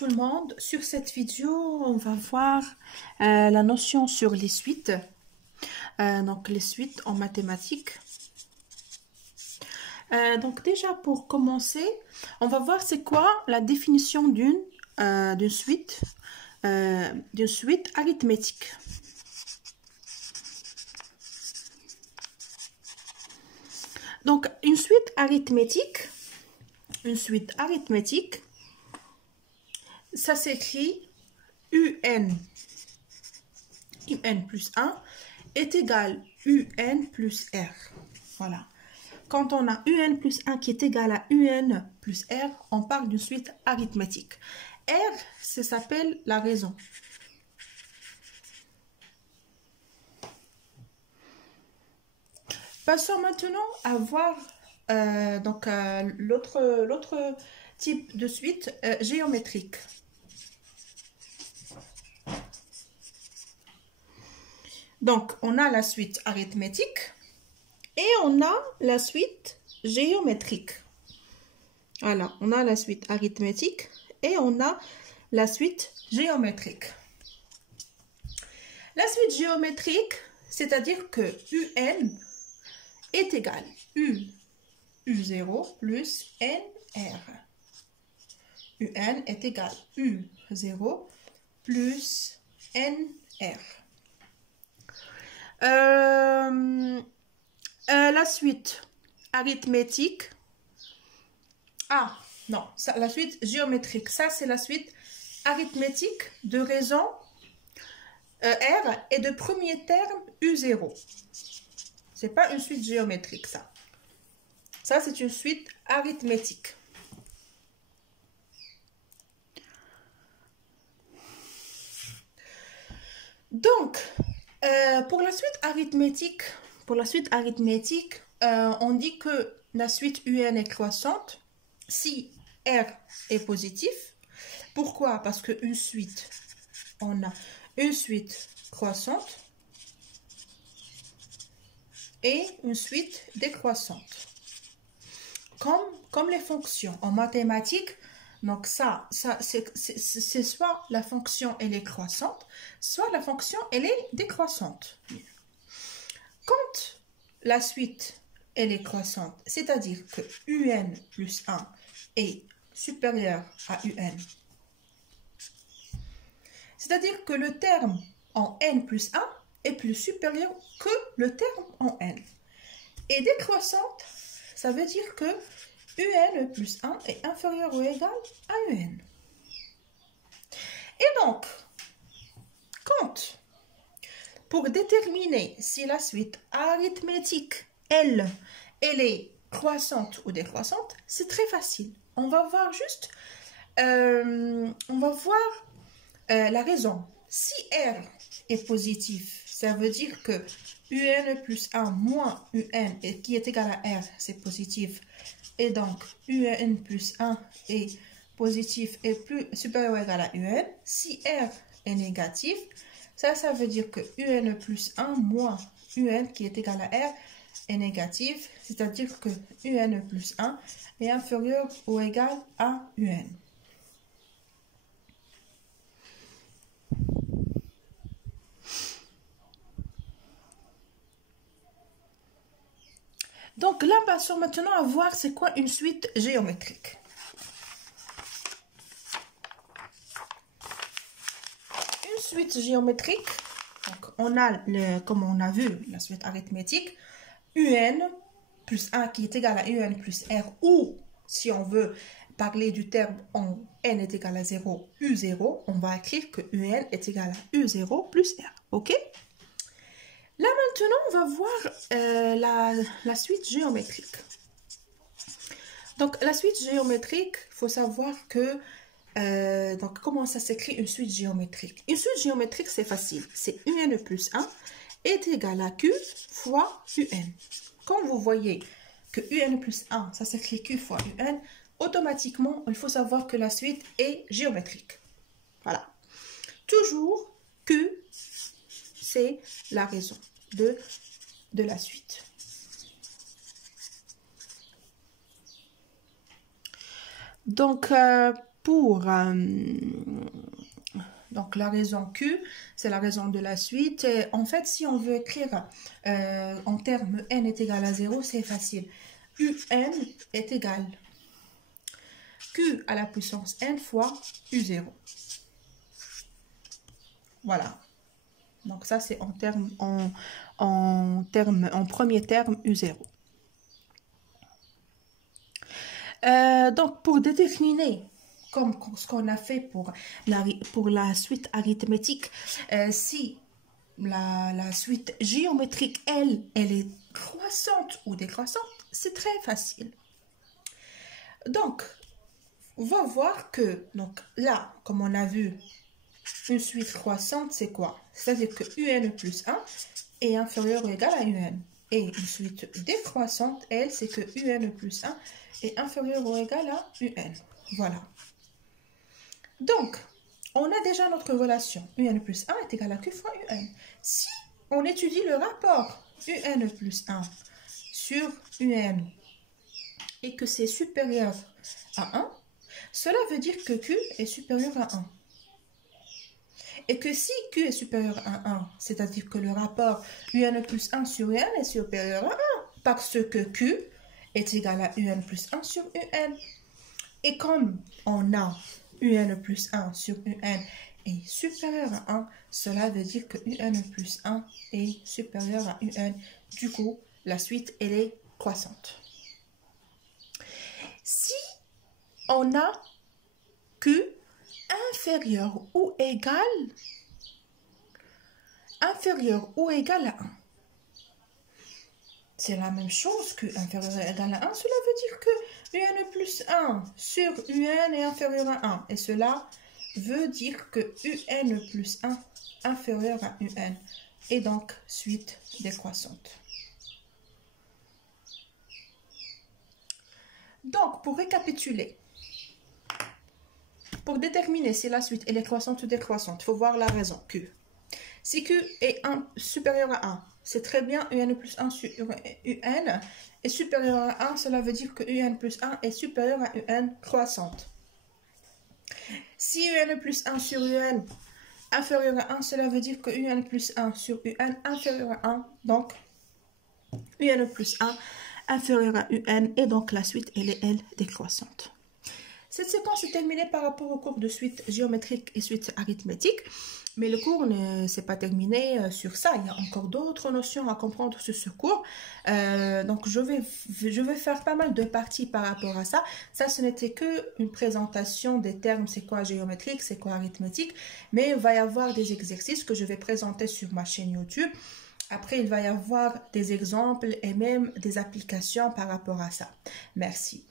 tout le monde. Sur cette vidéo, on va voir la notion sur les suites. Donc les suites en mathématiques. Donc déjà pour commencer, on va voir c'est quoi la définition d'une suite arithmétique. Donc une suite arithmétique, ça s'écrit UN plus 1 est égal UN plus R. Voilà. Quand on a UN plus 1 qui est égal à UN plus R, on parle d'une suite arithmétique. R, ça s'appelle la raison. Passons maintenant à voir l'autre type de suite géométrique. Donc, on a la suite arithmétique et on a la suite géométrique. Voilà, on a la suite arithmétique et on a la suite géométrique. La suite géométrique, c'est-à-dire que UN est égal U0 plus NR. UN est égal U0 plus NR. La suite arithmétique. Ah, non, ça, la suite géométrique. Ça, c'est la suite arithmétique de raison R et de premier terme U0. C'est pas une suite géométrique, ça. Ça, c'est une suite arithmétique. Donc, pour la suite arithmétique, on dit que la suite UN est croissante si R est positif. Pourquoi? Parce qu'une suite, on a une suite croissante et une suite décroissante. Comme les fonctions en mathématiques, donc c'est soit la fonction elle est croissante, soit la fonction elle est décroissante. Quand la suite elle est croissante, c'est-à-dire que UN plus 1 est supérieur à UN, c'est-à-dire que le terme en N plus 1 est plus supérieur que le terme en N. Et décroissante, ça veut dire que UN plus 1 est inférieur ou égal à UN. Et donc, pour déterminer si la suite arithmétique, elle est croissante ou décroissante, c'est très facile. On va voir juste, la raison. Si R est positif, ça veut dire que UN plus 1 moins UN qui est égal à R, c'est positif. Et donc, UN plus 1 est positif et plus supérieur ou égal à UN. Si R est négatif, ça veut dire que UN plus 1 moins UN qui est égal à R est négatif. C'est-à-dire que UN plus 1 est inférieur ou égal à UN. Donc là, passons maintenant à voir c'est quoi une suite géométrique. Une suite géométrique, donc on a, comme on a vu, la suite arithmétique, UN plus 1 qui est égal à UN plus R, ou si on veut parler du terme en N est égal à 0, U0, on va écrire que UN est égal à U0 plus R, ok? Là, maintenant, on va voir la suite géométrique. Donc, la suite géométrique, il faut savoir que, donc, comment ça s'écrit une suite géométrique? Une suite géométrique, c'est facile. C'est UN plus 1 est égal à Q fois UN. Quand vous voyez que UN plus 1, ça s'écrit Q fois UN, automatiquement, il faut savoir que la suite est géométrique. Voilà. Toujours Q, c'est la raison de la suite. Donc, pour donc la raison Q, c'est la raison de la suite. Et en fait, si on veut écrire en termes n est égal à 0, c'est facile. Un est égal Q à la puissance n fois U0. Voilà. Donc ça, c'est en premier terme U0. Donc, pour déterminer, comme ce qu'on a fait pour la suite arithmétique, si la suite géométrique, elle est croissante ou décroissante, c'est très facile. Donc, on va voir que, donc là, comme on a vu, une suite croissante, c'est quoi? C'est-à-dire que un plus 1 est inférieur ou égal à un. Et une suite décroissante, elle, c'est que un plus 1 est inférieur ou égal à un. Voilà. Donc, on a déjà notre relation. Un plus 1 est égal à Q fois un. Si on étudie le rapport un plus 1 sur un et que c'est supérieur à 1, cela veut dire que Q est supérieur à 1. Et que si Q est supérieur à 1, c'est-à-dire que le rapport un plus 1 sur un est supérieur à 1, parce que Q est égal à un plus 1 sur un. Et comme on a un plus 1 sur un est supérieur à 1, cela veut dire que un plus 1 est supérieur à un. Du coup, la suite, elle est croissante. Si on a Q inférieur ou égal à 1, c'est la même chose que inférieur ou égal à 1. Cela veut dire que un plus 1 sur un est inférieur à 1. Et cela veut dire que un plus 1 inférieur à un. Et donc, suite décroissante. Donc, pour récapituler, pour déterminer si la suite elle est croissante ou décroissante, il faut voir la raison Q. Si Q est supérieur à 1, c'est très bien un plus 1 sur un est supérieur à 1, cela veut dire que un plus 1 est supérieur à un croissante. Si un plus 1 sur un inférieur à 1, cela veut dire que un plus 1 sur un inférieur à 1, donc un plus 1 inférieur à un, et donc la suite elle est décroissante. Cette séquence est terminée par rapport au cours de suite géométrique et suite arithmétique, mais le cours ne s'est pas terminé sur ça. Il y a encore d'autres notions à comprendre sur ce cours. Donc, je vais faire pas mal de parties par rapport à ça. Ça, ce n'était qu'une présentation des termes, c'est quoi géométrique, c'est quoi arithmétique, mais il va y avoir des exercices que je vais présenter sur ma chaîne YouTube. Après, il va y avoir des exemples et même des applications par rapport à ça. Merci.